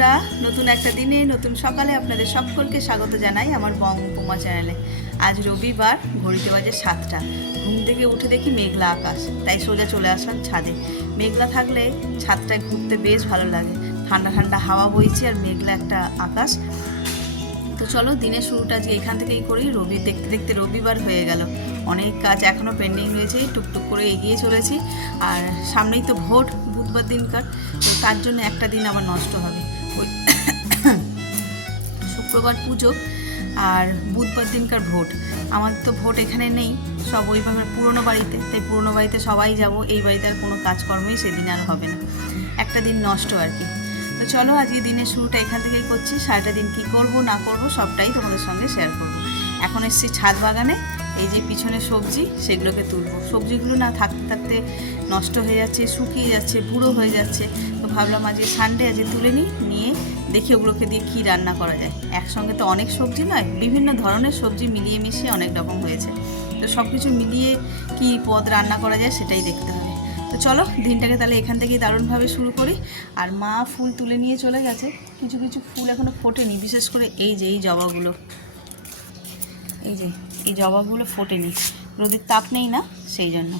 বন্ধুরা, নতুন একটা দিনে নতুন সকালে আপনাদের সকলকে স্বাগত জানাই আমার বঙ্গোপমা চ্যানেলে। আজ রবিবার, ঘড়িতে বাজে 7টা। ঘুম থেকে উঠে দেখি মেঘলা আকাশ, তাই সোজা চলে আসলাম ছাদে। মেঘলা থাকলে ছাদটায় ঘুরতে বেশ ভালো লাগে, ঠান্ডা ঠান্ডা হাওয়া বইছে আর মেঘলা একটা আকাশ। তো চলো দিনের শুরুটা আজকে এখান থেকেই করি। দেখতে দেখতে রবিবার হয়ে গেল, অনেক কাজ এখনও পেন্ডিং রয়েছে, টুকটুক করে এগিয়ে চলেছি। আর সামনেই তো ভোট, বুধবার দিনকার, তো তার জন্য একটা দিন আবার নষ্ট হবে। ওই শুক্রবার পুজো আর বুধবার দিনকার ভোট। আমার তো ভোট এখানে নেই, সব ওইভাবে পুরনো বাড়িতে, তাই পুরনো বাড়িতে সবাই যাব, এই বাড়িতে আর কোনো কাজকর্মই সেদিন আর হবে না, একটা দিন নষ্ট আর কি। তো চলো আজকে দিনের শুরুটা এখান থেকেই করছি। সারাটা দিন কী করব না করব সবটাই তোমাদের সঙ্গে শেয়ার করব। এখন এসেছি ছাদ বাগানে, এই যে পিছনে সবজি, সেগুলোকে তুলবো। সবজিগুলো না থাকতে থাকতে নষ্ট হয়ে যাচ্ছে, শুকিয়ে যাচ্ছে, বুড়ো হয়ে যাচ্ছে। তো ভাবলাম আজকে সানডে, আজকে তুলে নিয়ে দেখি ওগুলোকে দিয়ে কী রান্না করা যায়। একসঙ্গে তো অনেক সবজি নয়, বিভিন্ন ধরনের সবজি মিলিয়ে মিশিয়ে অনেক রকম হয়েছে। তো সব কিছু মিলিয়ে কী পদ রান্না করা যায় সেটাই দেখতে হবে। তো চলো দিনটাকে তাহলে এখান থেকেই দারুণভাবে শুরু করি। আর মা ফুল তুলে নিয়ে চলে গেছে, কিছু কিছু ফুল এখনও ফোটেনি, বিশেষ করে এই যে এই জবাগুলো, এই জবাগুলো ফোটেনি, রোদের তাপ নেই না, সেই জন্য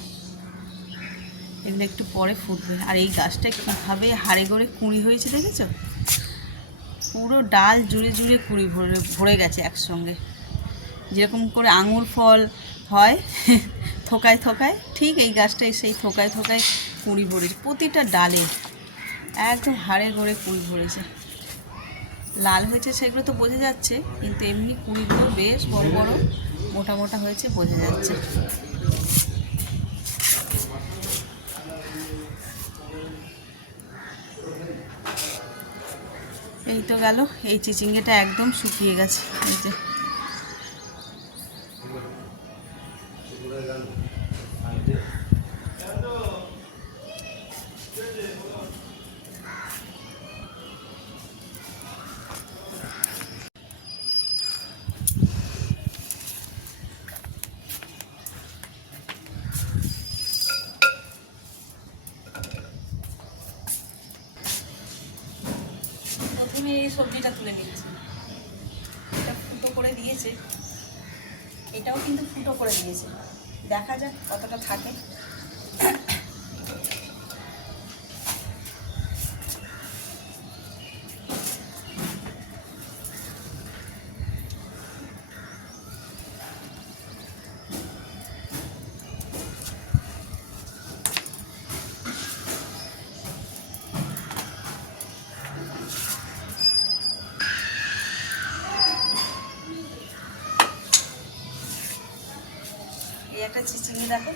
এগুলো একটু পরে ফুটবে। আর এই গাছটা কীভাবে হাড়ে গড়ে কুঁড়ি হয়েছে দেখেছো, পুরো ডাল জুড়ে জুড়ে কুঁড়ি ভরে গেছে একসঙ্গে, যেরকম করে আঙুর ফল হয় থোকায় থোকায়, ঠিক এই গাছটাই সেই থোকায় থোকায় কুঁড়ি ভরেছে, প্রতিটা ডালে একদম হাড়ে গড়ে কুঁড়ি ভরেছে। লাল হয়েছে সেগুলো তো বোঝা যাচ্ছে, কিন্তু এমনি কুঁড়িগুলো বেশ বড় বড় মোটা মোটা হয়েছে, বোঝা যাচ্ছে। এই তো গেল, এই চিচিঙ্গেটা একদম শুকিয়ে গেছে, এই যে প্রথমে এই সবজিটা তুলে নিচ্ছি। এটা ফুটো করে দিয়েছে, এটাও কিন্তু ফুটো করে দিয়েছে, দেখা যাক কতটা থাকে। এই একটা চিচিঙ্গা দেখো,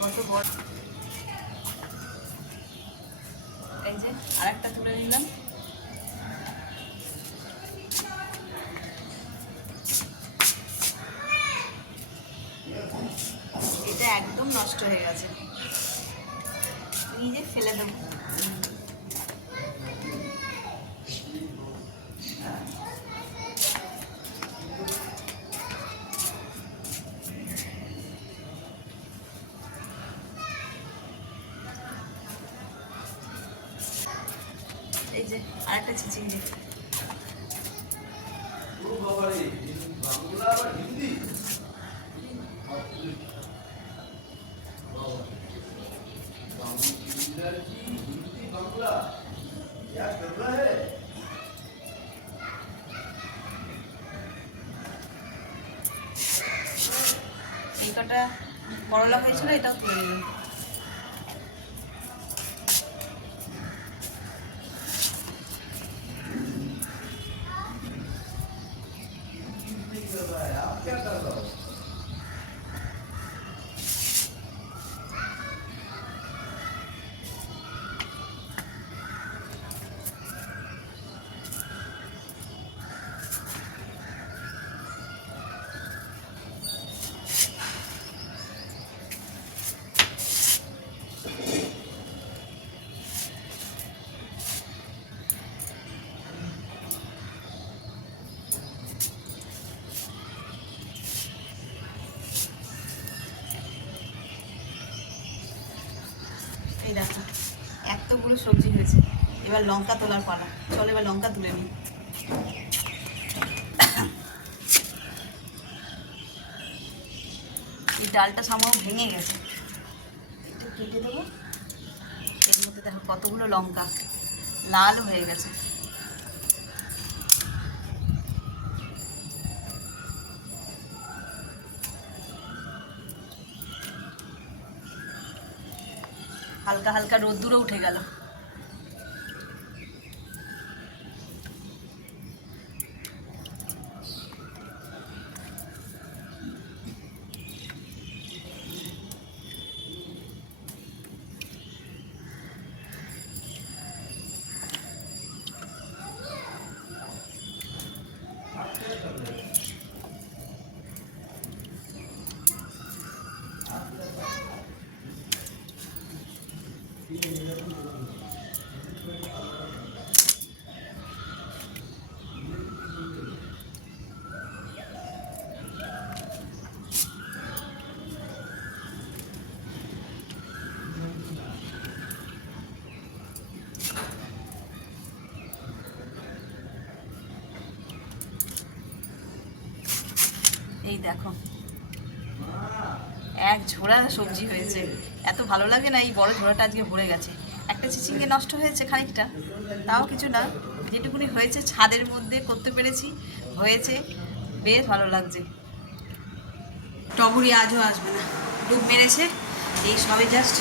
কত বড়। এই যে আরেকটা তুলে নিলাম। এটা একদম নষ্ট হয়ে গেছে, নিজে ফেলে দেবো। এই যে আরেকটা চিচিঙ্গা, এই কটা করলা হয়েছিল, এটাও তুলে নিলাম। কতগুলো সবজি হয়েছে। এবার লঙ্কা তোলার পালা, চলো এবার লঙ্কা তুলে নিই। এই ডালটা সামাও ভেঙে গেছে, একটু কেটে দেবো। এর মধ্যে দেখো কতগুলো লঙ্কা লাল হয়ে গেছে। হালকা হালকা রোদ্দুরও উঠে গেল। এই দেখো এক ঝোড়া সবজি হয়েছে, এত ভালো লাগে না। এই বড় ঝোড়াটা আজকে ভরে গেছে। একটা চিচিঙ্গে নষ্ট হয়েছে খানিকটা, তাও কিছু না, যেটুকুনি হয়েছে ছাদের মধ্যে করতে পেরেছি, হয়েছে, বেশ ভালো লাগছে। টগরি আজও আসবে না, ডুব মেরেছে। এই সবে জাস্ট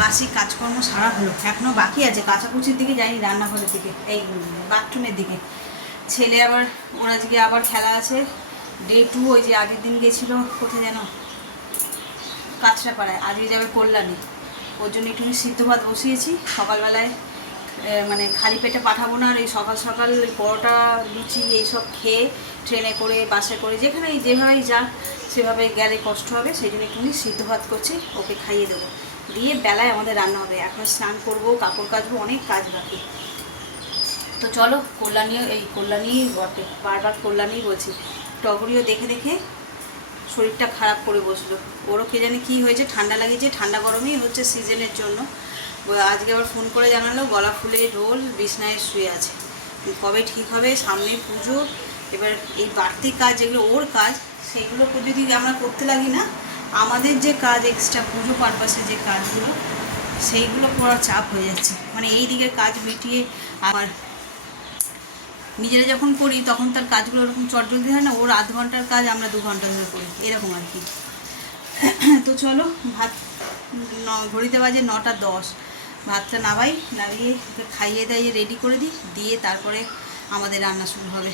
বাসি কাজকর্ম সারা হলো, এখনও বাকি আছে। কাচাকুচির দিকে যাইনি, রান্নাঘরের দিকে, এই বাথরুমের দিকে। ছেলে আবার, ওর আজকে আবার খেলা আছে, ডে 2। ওই যে আগের দিন গেছিলো কোথায় যেন, কাঁচরাপাড়ায়, আজকে যাবে কল্যাণী। ওর জন্য একটুখানি সিদ্ধ ভাত বসিয়েছি। সকালবেলায় মানে খালি পেটে পাঠাবো না, আর এই সকাল সকাল পরোটা লুচি এইসব খেয়ে ট্রেনে করে বাসে করে যেখানে যেভাবেই যা সেভাবে গেলে কষ্ট হবে, সেই জন্য একটুখানি সিদ্ধ ভাত করছি, ওকে খাইয়ে দেবো। দিয়ে বেলায় আমাদের রান্না হবে। এখন স্নান করবো, কাপড় কাচবো, অনেক কাজ বাকি। তো চলো কল্যাণী বটে, বারবার কল্যাণী বলছি। টগরিও দেখে দেখে শরীরটা খারাপ করে বসলো। ওরও কে জানে কী হয়েছে, ঠান্ডা লাগিয়েছে। ঠান্ডা গরমই হচ্ছে সিজনের জন্য। আজকে আবার ফোন করে জানালো গলা ফুলে ঢোল, বিছনায় শুয়ে আছে। কবে ঠিক হবে, সামনে পুজো। এবার এই বাড়তি কাজ যেগুলো ওর কাজ, সেগুলোকে যদি আমরা করতে লাগি না, আমাদের যে কাজ এক্সট্রা পুজো পারপাসে যে কাজগুলো, সেইগুলো করার চাপ হয়ে যাচ্ছে। মানে এই দিকের কাজ মিটিয়ে আমার নিজেরা যখন করি তখন তার কাজগুলো ওরকম চটজলদি হয় না। ওর আধ ঘন্টার কাজ আমরা 2 ঘন্টা ধরে করি, এরকম আর কি। তো চলো ভাত, ঘড়িতে বাজে 9টা 10। ভাতটা নামিয়ে ওকে খাইয়ে দাইয়ে রেডি করে দিই, দিয়ে তারপরে আমাদের রান্না শুরু হবে।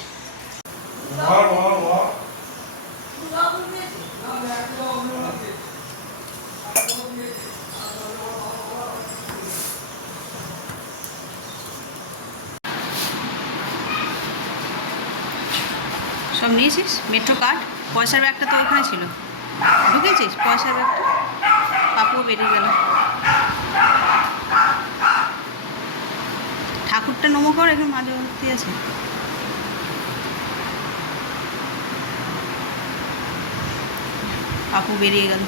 সব নিয়েছিস? মেট্রো কার্ড, পয়সার ব্যাগটা তো ওইখানে ছিল, ঢুকেছিস পয়সার ব্যাগটা? পাপুও বেরিয়ে গেল। ঠাকুরটা নমো কর, এখন মাঝে ভর্তি আছে। পাপু বেরিয়ে গেল।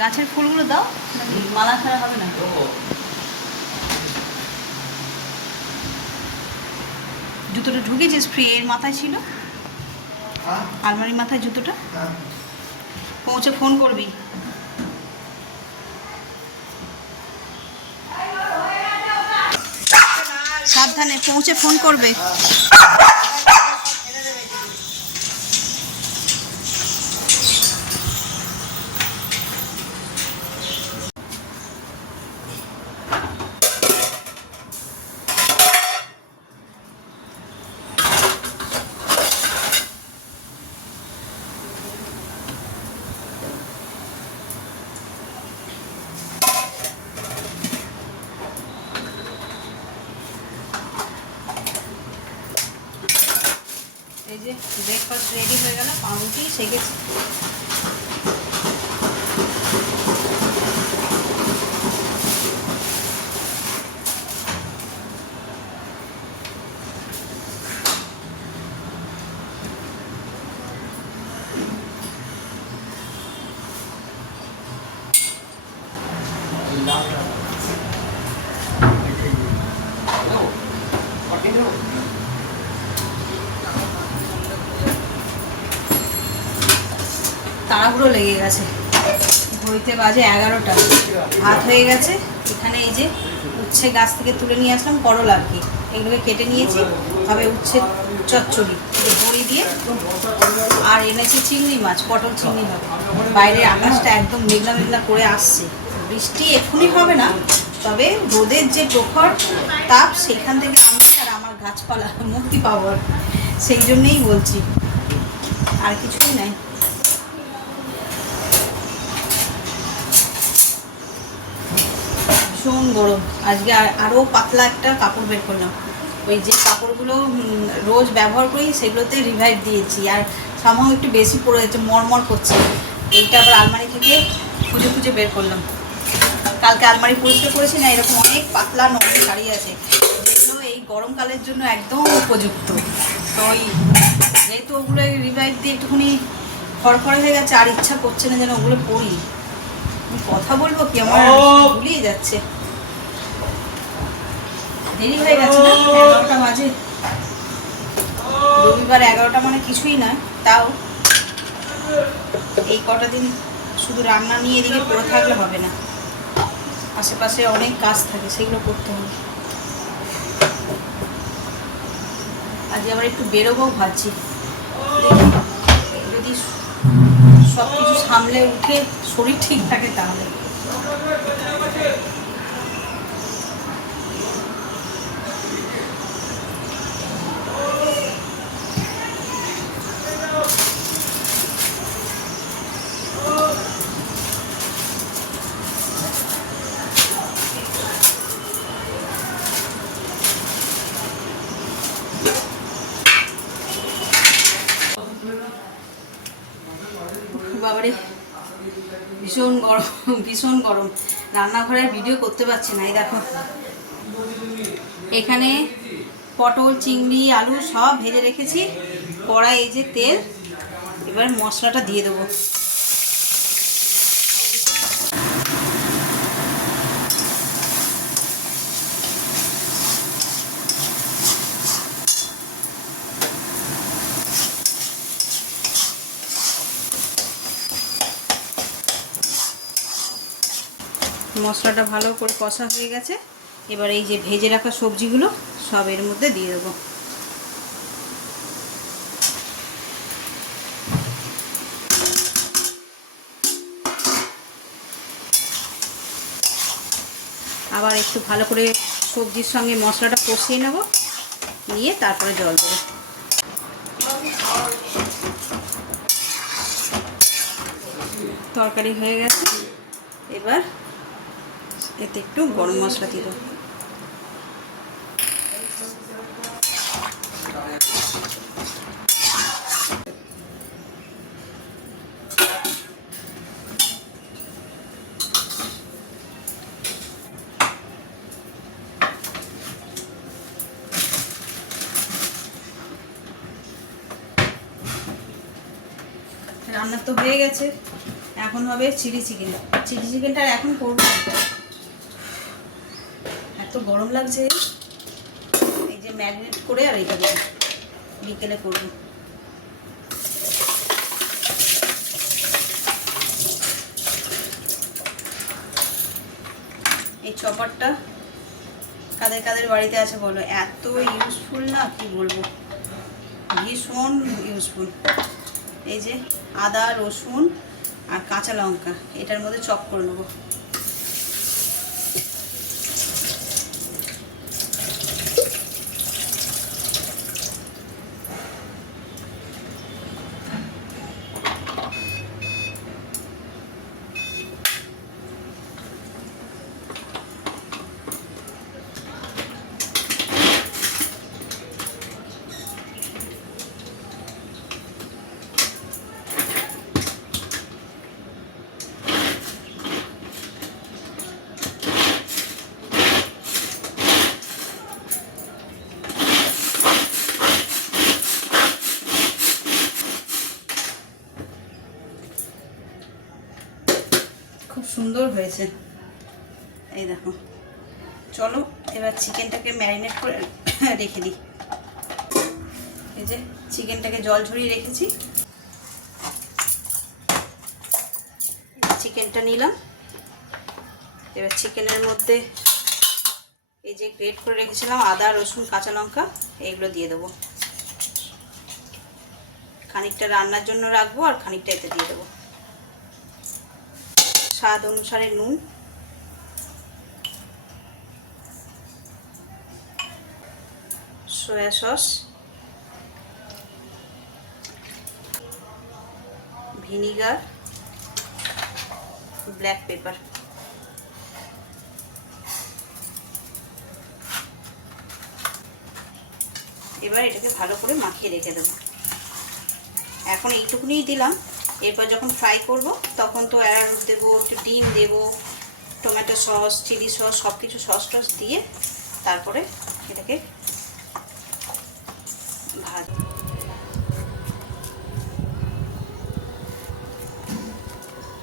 গাছের ফুলগুলো দাও, মালা ছাড়া হবে না। জুতোটা ঢুকেছিস? ফ্রি এর মাথায় ছিল, আলমারির মাথায় জুতোটা। পৌঁছে ফোন করবি। সাবধানে পৌঁছে ফোন করবে। এই যে ব্রেকফাস্ট রেডি হয়ে গেল, পাউরুটি সেকেছি। তাড়াহুড়ো লেগে গেছে, ঘড়িতে বাজে 11টা, ভাত হয়ে গেছে। এখানে এই যে উচ্ছে গাছ থেকে তুলে নিয়ে আসলাম, করলা আর কি, এগুলোকে কেটে নিয়েছি, হবে উচ্ছে চচ্চড়ি বড়ি দিয়ে। আর এনেছি চিংড়ি মাছ, পটল চিংড়ি হবে। বাইরের আকাশটা একদম মেঘলা মেঘলা করে আসছে, বৃষ্টি এক্ষুনি হবে না, তবে রোদের যে প্রখর তাপ সেখান থেকে আমি আর আমার গাছপালা মুক্তি পাবো, সেই জন্যেই বলছি, আর কিছুই নাই। ভীষণ গরম আজকে। আরও পাতলা একটা কাপড় বের করলাম, ওই যে কাপড়গুলো রোজ ব্যবহার করি সেগুলোতে রিভাইভ দিয়েছি, আর সামাও একটু বেশি পড়ে যাচ্ছে, মরমর করছে। এইটা আবার আলমারি থেকে খুঁজে খুঁজে বের করলাম। কালকে আলমারি পরিষ্কার করেছি না, এরকম অনেক পাতলা নরম শাড়ি আছে যেগুলো এই গরমকালের জন্য একদম উপযুক্ত। তো ওই যেহেতু ওগুলো রিভাইভ দিয়ে একটুখানি খড়খড়ে হয়ে গেছে, আর ইচ্ছা করছে না যেন ওগুলো পরি। কথা বলবো কি, আমার ভুলিয়ে যাচ্ছে, দেরি হয়ে গেছে না, 11টা বাজে। রবিবার 11টা মানে কিছুই না, তাও এই কটা দিন শুধু রান্না নিয়ে এদিকে পড়ে থাকলে হবে না, আশেপাশে অনেক কাজ থাকে, সেগুলো করতে হবে। আজ আবার একটু বেরোবো ভাবছি, যদি সব কিছু সামলে উঠে শরীর ঠিক থাকে তাহলে। বাবারে ভীষণ গরম, ভীষণ গরম, রান্নাঘরের ভিডিও করতে পারছি না। এই দেখো এখানে পটল চিংড়ি আলু সব ভেজে রেখেছি, কড়াই এই যে তেল, এবার মশলাটা দিয়ে দেবো। মশলাটা ভালো করে কষা হয়ে গেছে, এবার এই যে ভেজে রাখা সবজিগুলো সব এর মধ্যে দিয়ে দেবো। আবার একটু ভালো করে সবজির সঙ্গে মশলাটা কষিয়ে নেব, নিয়ে তারপরে জল দেবো। তরকারি হয়ে গেছে, এবার এতে একটু গরম মশলা দিয়ে দেবো। রান্না তো হয়ে গেছে, এখন হবে চিলি চিকেন। চিলি চিকেনটা এখন করবো, এত গরম লাগছে। এই যে ম্যারিনেট করে আর এটা দেবো, বিকেলে করবো। এই চপারটা কাদের কাদের বাড়িতে আছে বলো, এত ইউজফুল না কি বলবো, ভীষণ ইউজফুল। এই যে আদা রসুন আর কাঁচা লঙ্কা এটার মধ্যে চপ করে নেবো। খুব সুন্দর হয়েছে, এই দেখো। চলো এবার চিকেনটাকে ম্যারিনেট করে রেখে দিই। এই যে চিকেনটাকে জল ঝরিয়ে রেখেছি, চিকেনটা নিলাম। এবার চিকেনের মধ্যে এই যে গ্রেট করে রেখেছিলাম আদা, রসুন, কাঁচা লঙ্কা, এইগুলো দিয়ে দেবো। খানিকটা রান্নার জন্য রাখবো আর খানিকটা এতে দিয়ে দেবো। স্বাদ অনুসারে নুন, soya sauce, vinegar, black pepper. এবার এটাকে ভালো করে মাখিয়ে রেখে দেবো। এখন এইটুকুনিই দিলাম। এরপর যখন ফ্রাই করব তখন তো অ্যারারুট দেবো, একটু ডিম দেবো, টমেটো সস, চিলি সস, সব কিছু সস টস দিয়ে তারপরে এটাকে ভাজবো।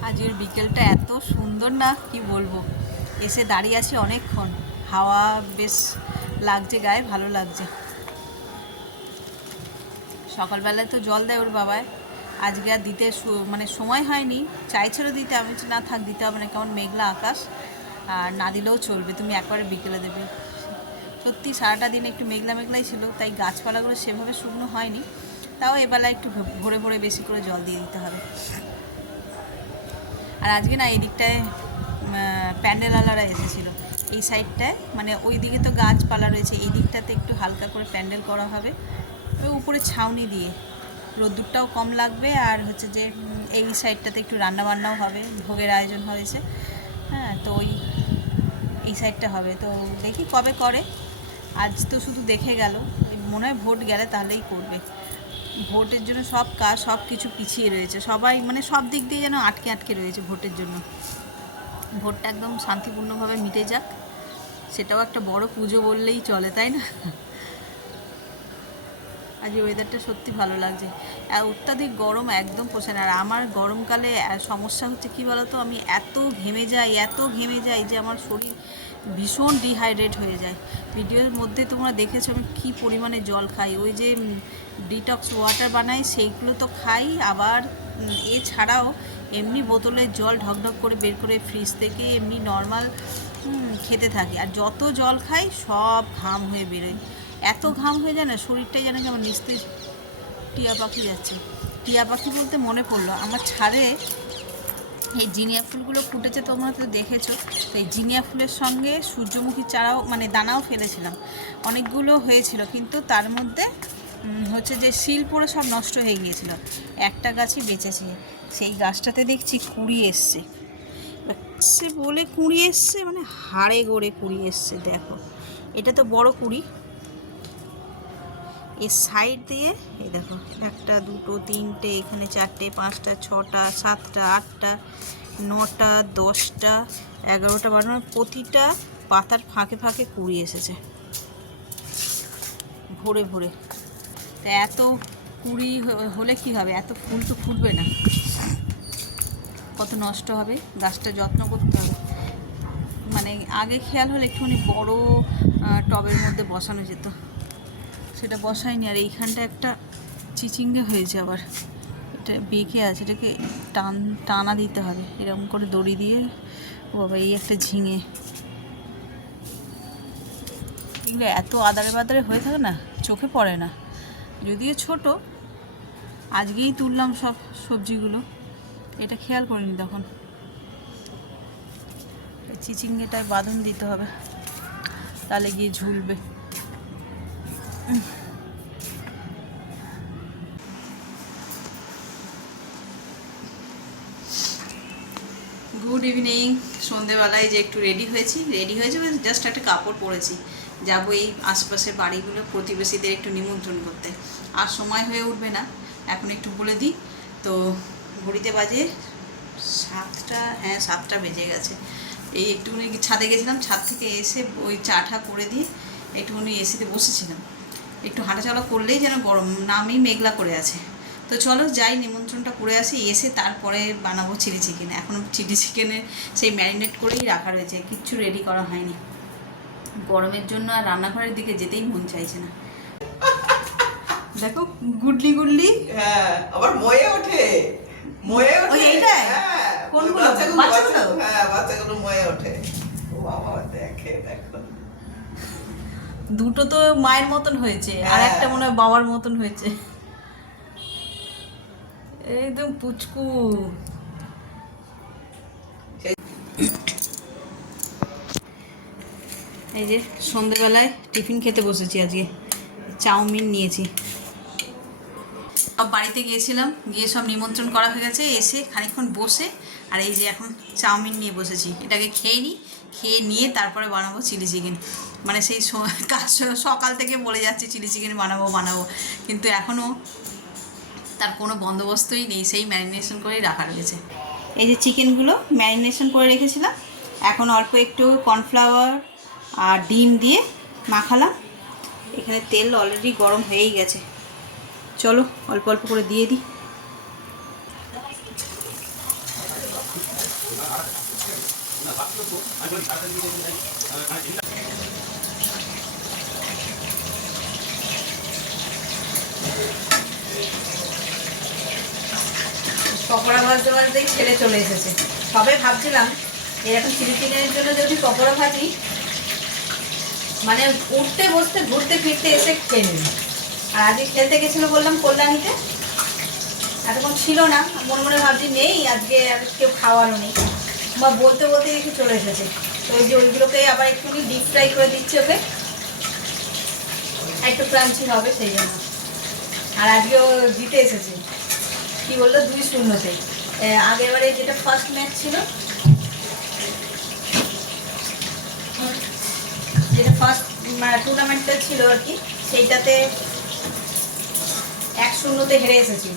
আজকের বিকেলটা এত সুন্দর না কি বলবো। এসে দাঁড়িয়ে আছি অনেকক্ষণ, হাওয়া বেশ লাগছে গায়ে, ভালো লাগছে। সকালবেলায় তো জল দেয় ওর বাবায়, আজকে আর দিতে মানে সময় হয়নি। চাইছিল দিতে, আমি না থাক দিতে হবে না, কেমন মেঘলা আকাশ, আর না দিলেও চলবে, তুমি একবারে বিকেলে দেবে। সত্যি সারাটা দিন একটু মেঘলা মেঘলাই ছিল, তাই গাছপালাগুলো সেভাবে শুকনো হয়নি। তাও এবেলা একটু ভোরে ভোরে বেশি করে জল দিয়ে দিতে হবে। আর আজকে না এই দিকটায় প্যান্ডেলওয়ালারা এসেছিলো, এই সাইডটায়, মানে ওই দিকে তো গাছপালা রয়েছে, এই দিকটাতে একটু হালকা করে প্যান্ডেল করা হবে, ওই উপরে ছাউনি দিয়ে, রোদ্দুরটাও কম লাগবে। আর হচ্ছে যে এই সাইডটাতে একটু রান্নাবান্নাও হবে, ভোগের আয়োজন হয়েছে। হ্যাঁ, তো এই সাইডটা হবে। তো দেখি কবে করে। আজ তো শুধু দেখে গেল, মনে হয় ভোট গেলে তাহলেই করবে। ভোটের জন্য সব কাজ সব কিছু পিছিয়ে রয়েছে, সবাই মানে সব দিক দিয়ে যেন আটকে আটকে রয়েছে ভোটের জন্য। ভোটটা একদম শান্তিপূর্ণভাবে মিটে যাক, সেটাও একটা বড় পুজো বললেই চলে, তাই না? আজ ওয়েদারটা সত্যি ভালো লাগছে। আর অত্যাধিক গরম একদম পোষায় না। আর আমার গরমকালে সমস্যা হচ্ছে কী বলো তো, আমি এত ঘেমে যাই যে আমার শরীর ভীষণ ডিহাইড্রেট হয়ে যায়। ভিডিওর মধ্যে তোমরা দেখেছো আমি কী পরিমাণে জল খাই, ওই যে ডিটক্স ওয়াটার বানাই সেইগুলো তো খাই, আবার এছাড়াও এমনি বোতলের জল ঢকঢক করে বের করে ফ্রিজ থেকে এমনি নর্মাল খেতে থাকি। আর যত জল খাই সব ঘাম হয়ে বেরোয়, এত ঘাম হয়ে যায় না, শরীরটাই যেন কেমন নিস্তেজ। টিয়া পাখি যাচ্ছে, টিয়া পাখি বলতে মনে পড়লো, আমার ছাদে এই জিনিয়া ফুলগুলো ফুটেছে, তোমরা তো দেখেছো। তো এই জিনিয়া ফুলের সঙ্গে সূর্যমুখী চারাও মানে দানাও ফেলেছিলাম, অনেকগুলো হয়েছিল, কিন্তু তার মধ্যে হচ্ছে যে শিল পড়ে সব নষ্ট হয়ে গিয়েছিল। একটা গাছই বেঁচেছে, সেই গাছটাতে দেখছি কুড়ি এসছে, বলে কুড়ি এসছে, মানে হাড়ে গড়ে কুড়ি এসছে। দেখো এটা তো বড় কুড়ি, এর সাইড দিয়ে এই দেখো, একটা দুটো তিনটে, এখানে চারটে, পাঁচটা, ছটা, সাতটা, আটটা, নটা, 10টা, 11টা, 12টা, প্রতিটা পাতার ফাঁকে ফাঁকে কুড়ি এসেছে ভরে ভরে। তা এত কুড়ি হলে কি হবে, এত ফুল তো ফুটবে না, কত নষ্ট হবে, গাছটা যত্ন করতে হবে। মানে আগে খেয়াল হলে একটুখানি বড় টবের মধ্যে বসানো যেত, সেটা বসায়নি। আর এইখানটা একটা চিচিঙ্গে হয়েছে, আবার এটা বেঁকে আছে, এটাকে টানা দিতে হবে এরকম করে দড়ি দিয়ে। ও বাবা, এই একটা ঝিঙে, এগুলো এত আদারে বাদারে হয়ে থাকে না, চোখে পড়ে না, যদিও ছোট। আজকেই তুললাম সব সবজিগুলো, এটা খেয়াল করিনি তখন। চিচিঙ্গেটায় বাঁধন দিতে হবে, তাহলে গিয়ে ঝুলবে। Good evening. সন্ধেবেলায় যে একটু রেডি হয়েছে জাস্ট একটা কাপড় পরেছি, যাবো এই আশপাশের বাড়িগুলো প্রতিবেশীদের একটু নিমন্ত্রণ করতে। আর সময় হয়ে উঠবে না, এখন একটু বলে দিই। তো ঘড়িতে বাজে 7টা, হ্যাঁ 7টা বেজে গেছে। এই একটুখানি ছাদে গেছিলাম, ছাদ থেকে এসে ওই চাটা করে দিয়ে একটুখানি এসিতে বসেছিলাম, একটু হাঁটাচলা করলেই যেন গরম, নামই মেঘলা করে আছে। তো চলো যাই, নিমন্ত্রণটা করে আসি, এসে তারপরে বানাবো চিলি চিকেন। এখনও চিলি চিকেনের সেই ম্যারিনেট করেই রাখা রয়েছে, কিচ্ছু রেডি করা হয়নি। গরমের জন্য আর রান্নাঘরের দিকে যেতেই মন চাইছে না। দেখো গুডলি গুডলি, হ্যাঁ, আবার ময়ে ওঠে এইটাই? হ্যাঁ, কোনগুলো? বাচ্চাগুলো বাচ্চাগুলো? হ্যাঁ বাচ্চাগুলো ময়ে ওঠে। ও বাবা দেখে দেখো দুটো তো মায়ের মতন হয়েছে আর হ্যাঁ। একটা মনে হয় বাবার মতন হয়েছে। একদম পুচকু। এই যে সন্ধেবেলায় টিফিন খেতে বসেছি, আজকে চাউমিন নিয়েছি। সব বাড়িতে গিয়েছিলাম, গিয়ে সব নিমন্ত্রণ করা হয়ে গেছে, এসে খানিকক্ষণ বসে আর এই যে এখন চাউমিন নিয়ে বসেছি। এটাকে খেয়ে নিই, খেয়ে নিয়ে তারপরে বানাবো চিলি চিকেন। মানে সেই কাজ সকাল থেকে বলে যাচ্ছে চিলি চিকেন বানাবো বানাবো, কিন্তু এখনও তার কোনো বন্দোবস্তই নেই, সেই ম্যারিনেশন করেই রাখা রয়েছে। এই যে চিকেনগুলো ম্যারিনেশন করে রেখেছিলাম, এখন অল্প একটু কর্নফ্লাওয়ার আর ডিম দিয়ে মাখালাম। এখানে তেল অলরেডি গরম হয়েই গেছে, চলো অল্প অল্প করে দিয়ে দিই। পকোড়া ভাজতে ভাজতেই ছেলে চলে এসেছে। সবে ভাবছিলাম এরকম চিলি চিকেনের জন্য যদি পকোড়া ভাজি, মানে উঠতে বসতে ঘুরতে ফিরতে এসে খেয়ে নিল। আর আজকে খেলতে গেছিলো বললাম কল্যাণীতে, এতক্ষণ ছিল না, মনে মনে ভাবছি নেই আজকে, আর কেউ খাওয়ারও নেই, বা বলতে বলতে একটু চলে এসেছে। তো ওই যে ওইগুলোকে আবার একটুখানি ডিপ ফ্রাই করে দিচ্ছে ওকে, একটু ক্রাঞ্চি হবে সেই জন্য। আর আজকেও জিতে এসেছে, কি বললো 2-0-তে। আগের বারে যেটা ফার্স্ট ম্যাচ ছিল, যেটা ফার্স্ট টুর্নামেন্টটা ছিল আর কি, সেইটাতে 1-0-তে হেরে এসেছিল,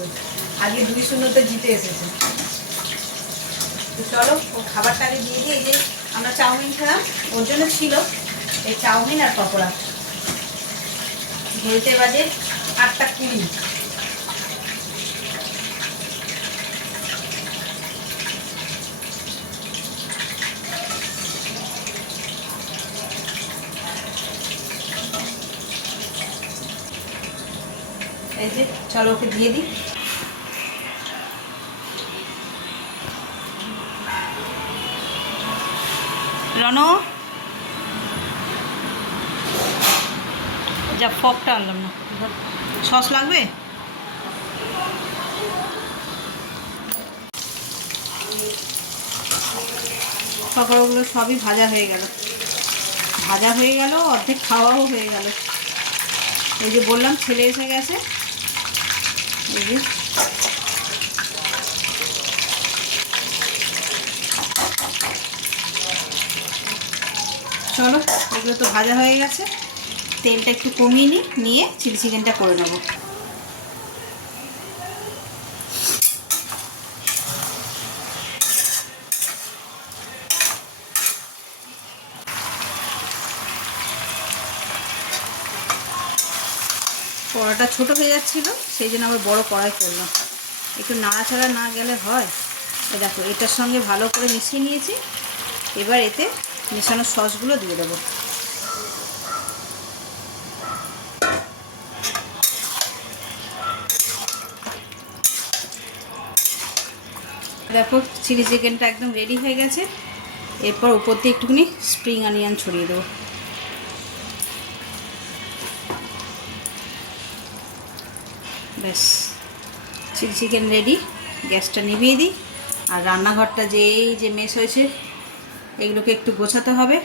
আজকে 2-0-তে জিতে এসেছে। তো চলো ও খাবারটা আগে দিয়ে দিই। এই যে আমরা চাউমিন খেলাম, ওর জন্য ছিল এই চাউমিন আর পকোড়া। ঘড়িতে বাজে 8:20। এই যে চলো ওকে দিয়ে দিই। রনো যা, ফকটা আনলাম না, সস লাগবে। পকোড়াগুলো সবই ভাজা হয়ে গেল, অর্ধেক খাওয়াও হয়ে গেল। এই যে বললাম ছেলে এসে গেছে, এই যে চলো এগুলো তো ভাজা হয়ে গেছে, তেলটা একটু কমিয়ে নিয়ে চিলি চিকেনটা করে নেবো। কড়াটা ছোটো হয়ে যাচ্ছিলো, সেই জন্য আবার বড় কড়াই করলাম। একটু নাড়াচাড়া না গেলে হয়। দেখো এটার সঙ্গে ভালো করে মিশিয়ে নিয়েছি, এবার এতে মেশানো সসগুলো দিয়ে দেবো। দেখো চিলি চিকেনটা একদম রেডি হয়ে গেছে। এরপর উপর দিয়ে একটুখানি স্প্রিং অনিয়ন ছড়িয়ে দেবো। ব্যাস চিলি চিকেন রেডি। গ্যাসটা নিভিয়ে দিই। আর রান্নাঘরটা এই যে মেস হয়েছে, এগুলোকে একটু গোছাতে হবে,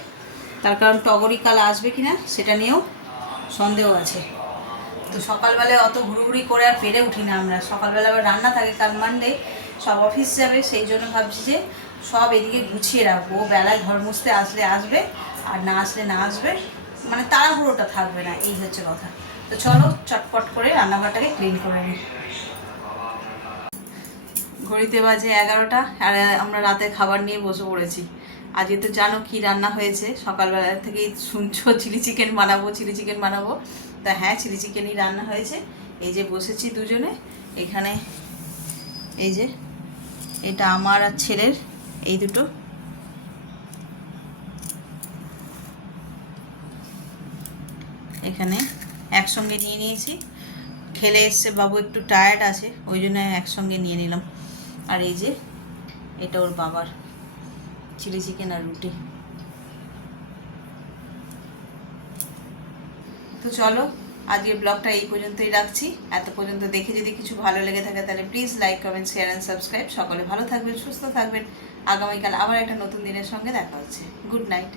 তার কারণ টগরি কাল আসবে কিনা সেটা নিয়েও সন্দেহ আছে। তো সকালবেলায় অত ঘুরুঘুরি করে আর পেরে উঠি না আমরা, সকালবেলা আবার রান্না থাকে, কাল মানডে সব অফিস যাবে, সেই জন্য ভাবছি যে সব এদিকে গুছিয়ে রাখবো। বেলায় ঘর মুছতে আসলে আসবে, আর না আসলে না আসবে, মানে তাড়াহুড়োটা থাকবে না, এই হচ্ছে কথা। তো চলো চটপট করে রান্নাঘরটাকে ক্লিন করে নিই। ঘড়িতে বাজে 11টা, আর আমরা রাতে খাবার নিয়ে বসে পড়েছি। আজকে তো জানো কি রান্না হয়েছে, সকালবেলা থেকেই শুনছো চিলি চিকেন বানাবো। তা হ্যাঁ, চিলি চিকেনই রান্না হয়েছে। এই যে বসেছি দুজনে এখানে, এই যে এটা আমার আর ছেলের, এই দুটো এখানে একসঙ্গে নিয়ে নিয়েছি। খেলে এসছে বাবু, একটু টায়ার্ড আছে, ওই জন্য একসঙ্গে নিয়ে নিলাম। আর এই যে এটা ওর বাবার চিলি চিকেন আর রুটি। তো চলো আজকের ব্লগটা এই পর্যন্তই রাখছি। এত পর্যন্ত দেখে যদি কিছু ভালো লেগে থাকে তাহলে please like, comment, share and subscribe. সকলে ভালো থাকবেন, সুস্থ থাকবেন। আগামীকাল আবার একটা নতুন দিনের সঙ্গে দেখা হচ্ছে। Good night.